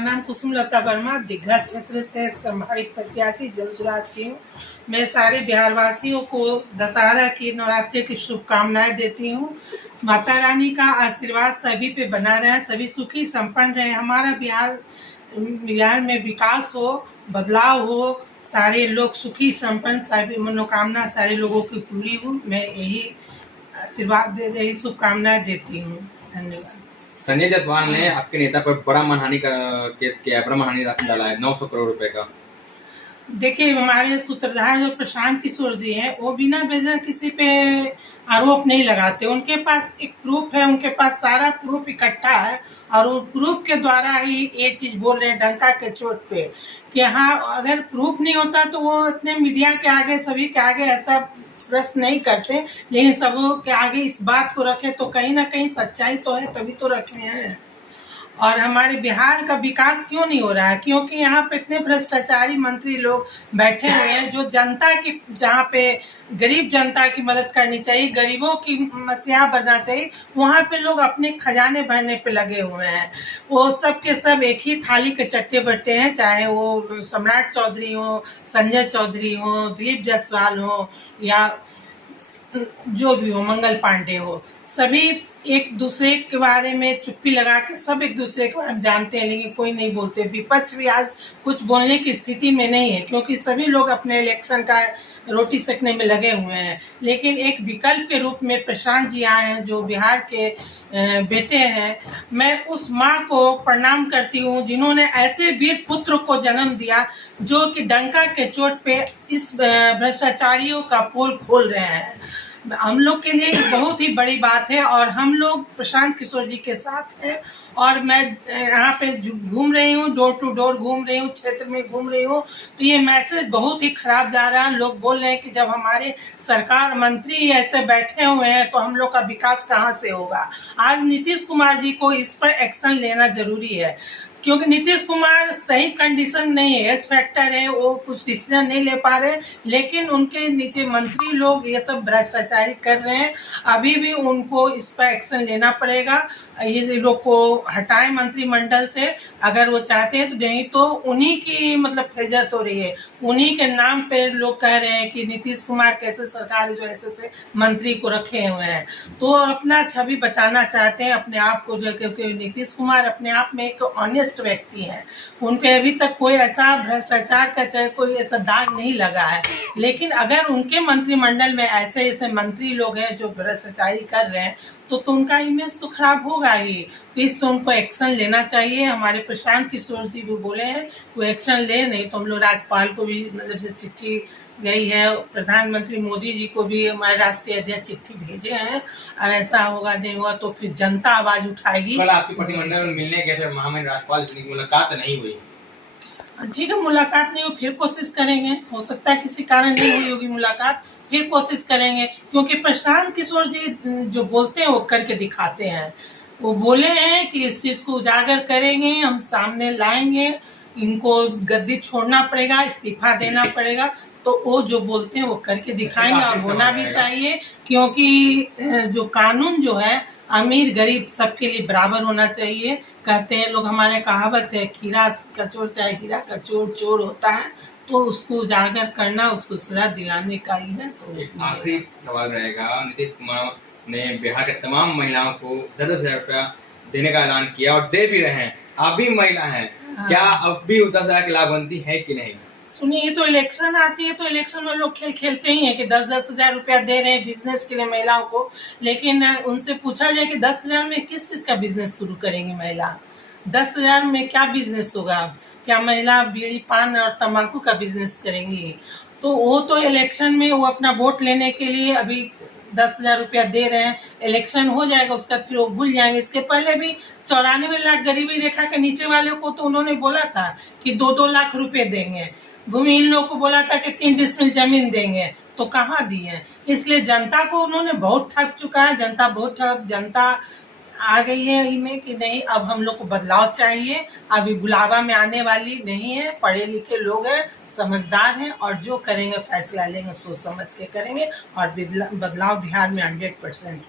नाम कुसुमलता वर्मा, दीघा क्षेत्र से संभावित प्रत्याशी जलसुराज की हूँ। मैं सारे बिहार वासियों को दशहरा की, नवरात्रि की शुभकामनाएं देती हूँ। माता रानी का आशीर्वाद सभी पे बना रहे, सभी सुखी संपन्न रहे। हमारा बिहार में विकास हो, बदलाव हो, सारे लोग सुखी संपन्न, सारी मनोकामना सारे लोगों की पूरी हो। मैं यही आशीर्वाद यही शुभकामनाएं देती हूँ। धन्यवाद। संजय जायसवाल ने आपके नेता पर बड़ा मानहानि का केस किया है, बड़ा मानहानि डाला है 900 करोड़ रुपए का। देखिए, हमारे सूत्रधार जो प्रशांत किशोर जी हैं, वो बिना वजह किसी पे आरोप नहीं लगाते। उनके पास एक प्रूफ है, उनके पास सारा प्रूफ इकट्ठा है और वो प्रूफ के द्वारा ही ये चीज बोल रहे हैं डंका के चोट पे कि हाँ, अगर प्रूफ नहीं होता तो वो इतने मीडिया के आगे, सभी के आगे ऐसा प्रश्न नहीं करते। लेकिन सबों के आगे इस बात को रखे तो कहीं ना कहीं सच्चाई तो है, तभी तो रखे हैं। और हमारे बिहार का विकास क्यों नहीं हो रहा है? क्योंकि यहाँ पे इतने भ्रष्टाचारी मंत्री लोग बैठे हुए हैं जो जनता की, जहाँ पे गरीब जनता की मदद करनी चाहिए, गरीबों की मसीहा बनना चाहिए, वहाँ पे लोग अपने खजाने भरने पे लगे हुए हैं। वो सब के सब एक ही थाली के चट्टे बट्टे हैं, चाहे वो सम्राट चौधरी हो, संजय चौधरी हो, दिलीप जायसवाल हो या जो भी हो, मंगल पांडे हो। सभी एक दूसरे के बारे में चुप्पी लगा के सब एक दूसरे के बारे में जानते हैं, लेकिन कोई नहीं बोलते। विपक्ष भी आज कुछ बोलने की स्थिति में नहीं है, क्योंकि सभी लोग अपने इलेक्शन का रोटी सेकने में लगे हुए हैं। लेकिन एक विकल्प के रूप में प्रशांत जी आए हैं, जो बिहार के बेटे हैं। मैं उस माँ को प्रणाम करती हूँ जिन्होंने ऐसे वीर पुत्र को जन्म दिया जो कि डंका के चोट पे इस भ्रष्टाचारियों का पोल खोल रहे हैं। हम लोग के लिए बहुत ही बड़ी बात है और हम लोग प्रशांत किशोर जी के साथ हैं। और मैं यहाँ पे घूम रही हूँ, डोर टू डोर घूम रही हूँ, क्षेत्र में घूम रही हूँ, तो ये मैसेज बहुत ही खराब जा रहा है। लोग बोल रहे हैं कि जब हमारे सरकार मंत्री ऐसे बैठे हुए हैं तो हम लोग का विकास कहाँ से होगा। आज नीतीश कुमार जी को इस पर एक्शन लेना जरूरी है, क्योंकि नीतीश कुमार सही कंडीशन नहीं है, एज फैक्टर है, वो कुछ डिसीजन नहीं ले पा रहे। लेकिन उनके नीचे मंत्री लोग ये सब भ्रष्टाचारी कर रहे हैं। अभी भी उनको इस पर एक्शन लेना पड़ेगा। ये लोग को हटाएं मंत्रिमंडल से अगर वो चाहते हैं, तो नहीं तो उन्हीं की मतलब फैजत हो रही है। उन्हीं के नाम पे लोग कह रहे हैं कि नीतीश कुमार कैसे सरकार जो ऐसे मंत्री को रखे हुए हैं, तो अपना छवि बचाना चाहते हैं अपने आप को। जो क्योंकि नीतीश कुमार अपने आप में एक ऑनेस्ट व्यक्ति हैं, उन पे अभी तक कोई ऐसा भ्रष्टाचार का चाहे कोई ऐसा दाग नहीं लगा है। लेकिन अगर उनके मंत्रिमंडल में ऐसे ऐसे मंत्री लोग हैं जो भ्रष्टाचारी कर रहे हैं, तो उनका इमेज तो खराब होगा ही। तो इसलिए उनको एक्शन लेना चाहिए। हमारे प्रशांत किशोर जी भी बोले हैं वो एक्शन ले, नहीं तो हम लोग राज्यपाल को भी मतलब से चिट्ठी गई है, प्रधानमंत्री मोदी जी को भी हमारे राष्ट्रीय अध्यक्ष चिट्ठी भेजे हैं। ऐसा होगा नहीं हुआ तो फिर जनता आवाज उठाएगी। कल आपकी मंत्रिमंडल में मिलने गए थे महामहिम राज्यपाल से, मुलाकात नहीं हुई। ठीक है, मुलाकात नहीं हुई, फिर कोशिश करेंगे। हो सकता है किसी कारण नहीं हुई होगी मुलाकात, फिर कोशिश करेंगे। क्योंकि प्रशांत किशोर जी जो बोलते हैं वो करके दिखाते हैं। वो बोले हैं कि इस चीज को उजागर करेंगे, हम सामने लाएंगे, इनको गद्दी छोड़ना पड़ेगा, इस्तीफा देना पड़ेगा। तो वो जो बोलते हैं वो करके दिखाएंगे और होना भी चाहिए। क्योंकि जो कानून जो है अमीर गरीब सबके लिए बराबर होना चाहिए। कहते हैं लोग, हमारे कहावत है, खीरा का चोर चाहे हीरा का चोर चोर होता है। तो उसको उजागर करना, उसको सजा दिलाने का ही है। तो एक आखिरी सवाल रहेगा, नीतीश कुमार ने बिहार के तमाम महिलाओं को 10,000 रुपया देने का ऐलान किया और दे भी रहे हैं। आप भी महिला हैं, क्या अब भी 10,000 की लाभांती है कि नहीं? सुनिए, तो इलेक्शन आती है तो इलेक्शन में लोग खेल खेलते ही हैं कि 10-10 हजार रुपया दे रहे हैं बिजनेस के लिए महिलाओं को। लेकिन उनसे पूछा जाए कि 10,000 में किस चीज का बिजनेस शुरू करेंगी महिला? 10,000 में क्या बिजनेस होगा? क्या महिला बीड़ी पान और तंबाकू का बिजनेस करेंगी? तो वो तो इलेक्शन में वो अपना वोट लेने के लिए अभी 10,000 रुपया दे रहे हैं। इलेक्शन हो जाएगा उसका फिर वो भूल जाएंगे। इसके पहले भी 94 लाख गरीबी रेखा के नीचे वाले को तो उन्होंने बोला था कि 2-2 लाख रुपए देंगे। भूमिहीन लोग को बोला था कि 3 डिसमिल जमीन देंगे, तो कहाँ दिए? इसलिए जनता को उन्होंने बहुत ठग चुका है। जनता आ गई है इनमें कि नहीं, अब हम लोग को बदलाव चाहिए। अभी बुलावा में आने वाली नहीं है, पढ़े लिखे लोग हैं, समझदार हैं और जो करेंगे फैसला लेंगे सोच समझ के करेंगे और बदलाव बिहार में 100%